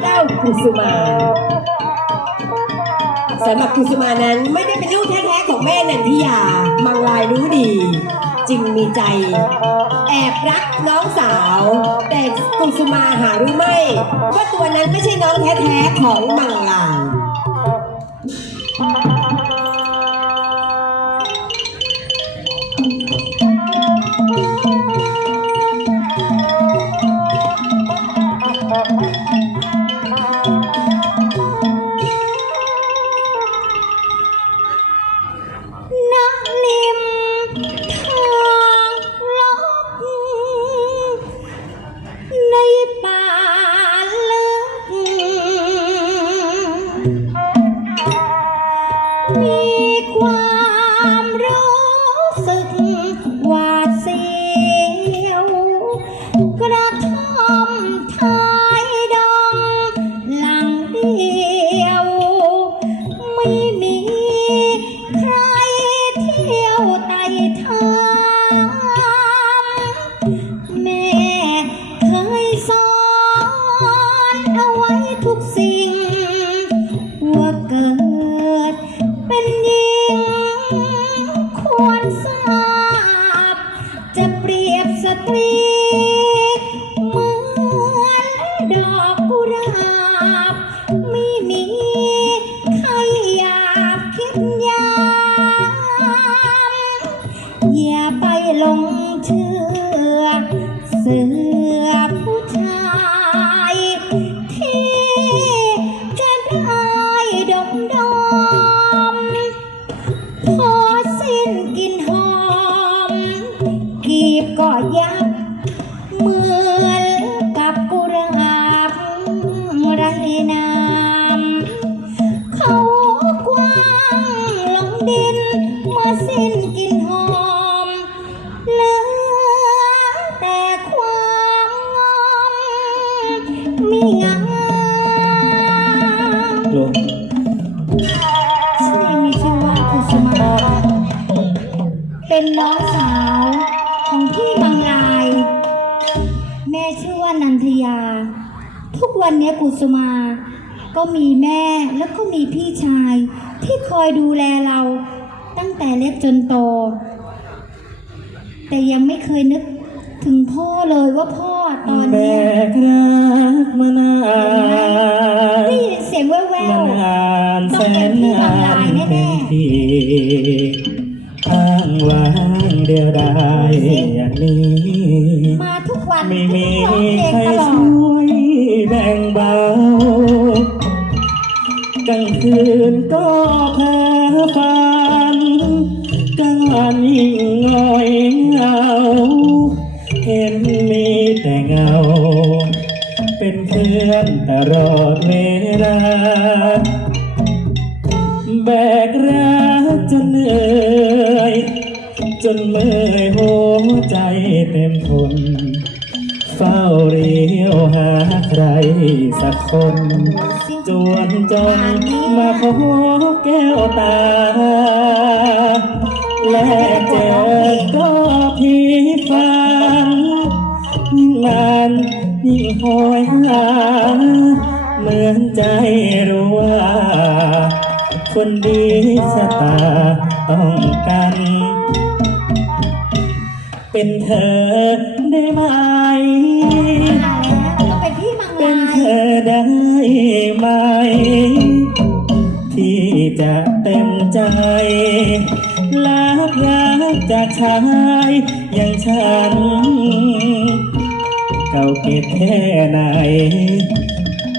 เจ้ากุสุมาสำหรับกุสุมานั้นไม่ได้เป็นลูกแท้ๆของแม่นันทิยา มังลายรู้ดี จึงมีใจ แอบรักน้องสาว แต่กุสุมาหารู้ไม่ว่าตัวนั้นไม่ใช่น้องแท้ๆของมังลาย เป็นน้องสาวของพี่บางราย แม่ชื่อว่านันทยา ทุกวันนี้กุสุมา ก็มีแม่แล้วก็มีพี่ชาย ที่คอยดูแลเราตั้งแต่เล็กจนโต แต่ยังไม่เคยนึกถึงพ่อเลยว่าพ่อตอนแบนี้ กรักมานานางเดียวดายอย่างนี้ๆมาทุกวันไม่ทุมีกร้องเพลงใครตลอช่ดวยแบ่งเบากลางคืนก็เพ้อฝันกลางวันยิ่งง่อยเหงาเห็นมีแต่เงา เป็นเพื่อนตลอดเวลาแบกรักจนเหนื่อยจ นเมื่อยหัวใจเต็มทนเฝ้าเรียวหาใครสักคน จวนจนมาพบแก้วตา และเจอก็พีฟันยิ่งนานยิ่งคอยหาเหมือนใจรู้ว่า คนดีชะตาต้องกัน เป็นเธอได้ไหมต้องเป็นพี่มังเป็ลานเธยอได้ไหม ที่จะเต็มใจลักรักจากชายอย่างฉัน เก่าเก็บแค่ไหน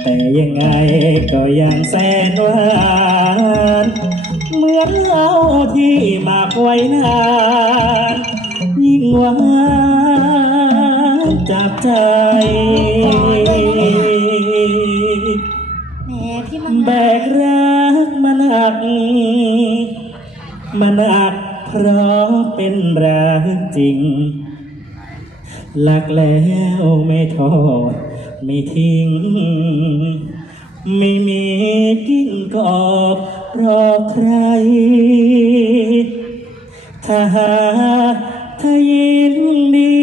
แต่ยังไงก็ยังแสนหวานเหมือนเราที่หมากไว้นาน หวานจับใจ แหมพี่มังแบกรักมันหนัก มันหนักเพราะเป็นรักจริง หลักแล้วไม่ทอดไม่ทิ้ง ไม่มีกิ้งกอบรอใคร ถ้าหาก ยินดี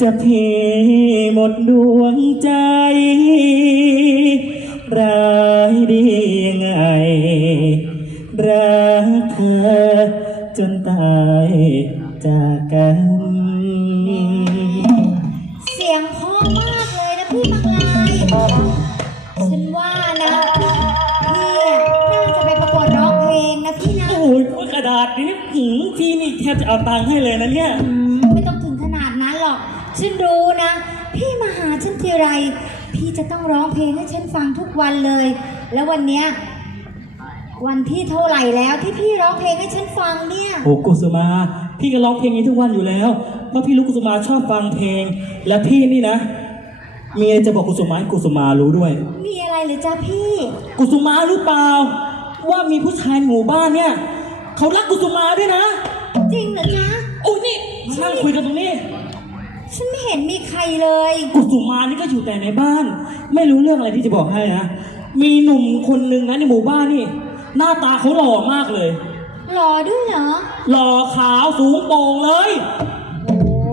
จะพี่หมดดววงใจ พี่นี่แทบจะเอาตังค์ให้เลยนะเนี่ย อืมไม่ต้องถึงขนาดนั้นหรอก ฉันรู้นะ พี่มาหาฉันทีไร พี่จะต้องร้องเพลงให้ฉันฟังทุกวันเลย แล้ววันเนี้ยวันที่เท่าไหร่แล้วที่พี่ร้องเพลงให้ฉันฟังเนี่ย โอ้กุสุมา พี่ก็ร้องเพลงนี้ทุกวันอยู่แล้วเพราะพี่รู้กุสุมาชอบฟังเพลง และพี่นี่นะ มีอะไรจะบอกกุสุมาให้กุสุมารู้ด้วย มีอะไรเหรือจ๊ะพี่ กุสุมารู้เปล่า ว่ามีผู้ชายหมู่บ้านเนี่ย เขารักกุสุมาด้วยนะจริงเหรอจ๊ะ โอ้ยนี่มานั่งคุยกันตรงนี้ ฉันไม่เห็นมีใครเลย กุสุมานี่ก็อยู่แต่ในบ้าน ไม่รู้เรื่องอะไรที่จะบอกให้นะมีหนุ่มคนหนึ่งนะในหมู่บ้านนี่ หน้าตาเขาหล่อมากเลยหรอด้วยเหรอ หล่อขาวสูงโปร่งเลย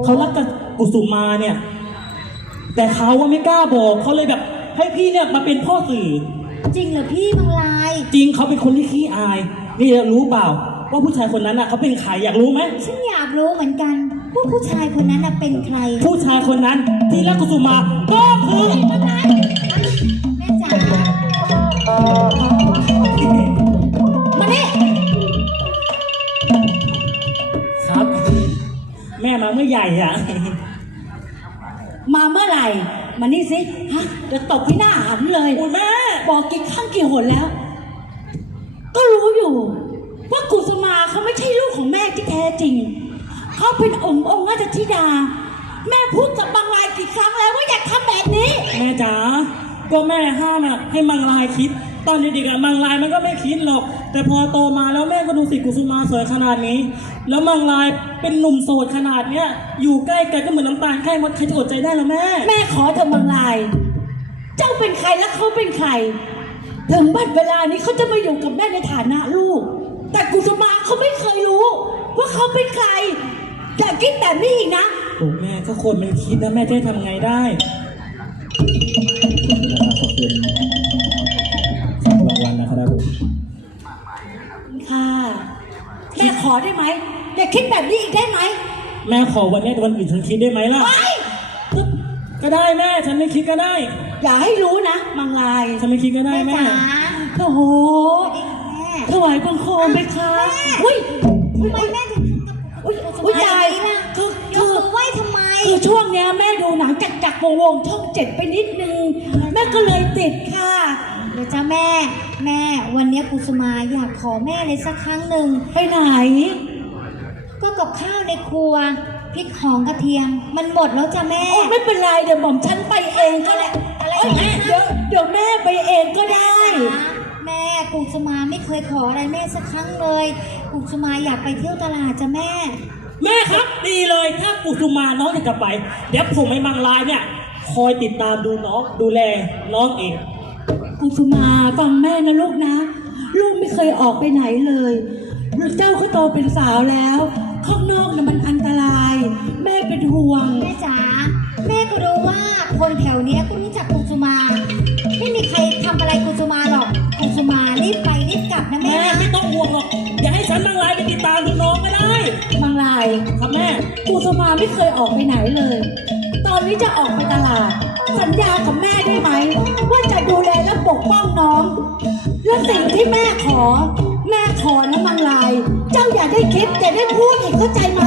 เขารักกับกุสุมาเนี่ย แต่เขาว่าไม่กล้าบอกเขาเลยแบบ ให้พี่เนี่ยมาเป็นพ่อสื่อ จริงเหรอพี่มังลาย จริงเขาเป็นคนที่ขี้อาย นี่รู้เปล่า ว่าผู้ชายคนนั้นน่ะเขาเป็นใครอยากรู้ไหม ฉันอยากรู้เหมือนกันว่าผู้ชายคนนั้นน่ะเป็นใครผู้ชายคนนั้นที่รักกุสุมาก็คือมังลายแม่จ๋ามาเนี่ยครับ แม่มาเมื่อใหญ่อะมาเมื่อไหร่ มานี่สิฮะจะตบที่หน้าหันเลย อุ้ยแม่ บอกกี่ครั้งกี่หนแล้ว ก็รู้อยู่ ว่ากุสมาเขาไม่ใช่ลูกของแม่ที่แท้จริง เขาเป็นองค์องค์ราชธิดา แม่พูดกับบางรายกี่ครั้งแล้วว่าอย่าทำแบบนี้ แม่จ๋าก็แม่ห้ามอะให้มังลายคิด ตอนเด็กๆอะมังลายมันก็ไม่คิดหรอก แต่พอโตมาแล้วแม่ก็ดูสิกุสุมาสวยขนาดนี้ แล้วมังลายเป็นหนุ่มโสดขนาดเนี้ยอยู่ใกล้กันก็เหมือนน้ำตาลใกล้มดใครจะอดใจได้ล่ะแม่ แม่ขอเธอบางราย เจ้าเป็นใครและเขาเป็นใคร ถึงบัดเวลานี้เขาจะมาอยู่กับแม่ในฐานะลูก แต่กุสมาเขาไม่เคยรู้ ว่าเขาเป็นใครอย่คิดแบบนี้อีกนะ โอ้แม่ก็คนมันคิดนะแม่จะให้ทำไงได้ขอบคุณรางวัลนะครับผมค่ะแม่ขอได้ไหมอย่าคิดแบบนี้อีกได้ไหมแม่ขอวันนี้วันอื่นฉันคิดได้ไหมล่ะไม่ก็ได้แม่ฉันไม่คิดก็ได้ อย่าให้รู้นะ มังลาย ฉันไม่คิดก็ได้แม่ แม่จ๋าโอ้โห ถวายบังคมไหมคะอุ้ยทำไมแม่ถึงทำกับอุ้ยกุศอุ้ยลยายแบบนี้นะคือยคืกอมือไหว้ทำไม คือช่วงเนี้ยแม่ดูหนังจักจักรวงศ์ช่องเจ็ดไปนิดนึง แม่ก็เลยติดค่ะ เดี๋ยวจ้าแม่ แม่วันนี้กุสมาอยากขอแม่เลยสักครั้งหนึ่ง ไปไหน ก็กับข้าวในครัวพริกหอมกระเทียม มันหมดแล้วจ้ะแม่ โอ้ไม่เป็นไรเดี๋ยวหม่อมฉันไปเองก็ได้อะไรเอ้ยนะ เดี๋ยวเดี๋ยวแม่ไปเองก็ได้ แม่กุสมาไม่เคยขออะไรแม่สักครั้งเลยกุสมาอยากไปเที่ยวตลาดจ้ะแม่ แม่ครับดีเลยถ้ากุสุมาน้องอยากจะไป เดี๋ยวผมไอ้มังลายเนี่ย คอยติดตามดูน้องดูแลน้องเอง กุสุมาฟังแม่นะลูกนะ ลูกไม่เคยออกไปไหนเลยเจ้าก็โตเป็นสาวแล้ว ข้างนอกน่ะมันอันตราย แม่เป็นห่วง แม่จ๋าแม่ก็รู้ว่าคนแถวเนี้ยก็รู้จักกุสุมา ไม่มีใครทำอะไรกุสุมา วงหรอกอย่าให้ฉันมังลายไปติดตามดูน้องก็ได้ บางรายครับแม่กุสุมาไม่เคยออกไปไหนเลย ตอนนี้จะออกไปตลาด สัญญากับแม่ได้ไหม ว่าจะดูแลและปกป้องน้อง และสิ่งที่แม่ขอ แม่ขอนะมังลาย เจ้าอย่าได้คิดอย่าได้พูดอีกเข้าใจไหม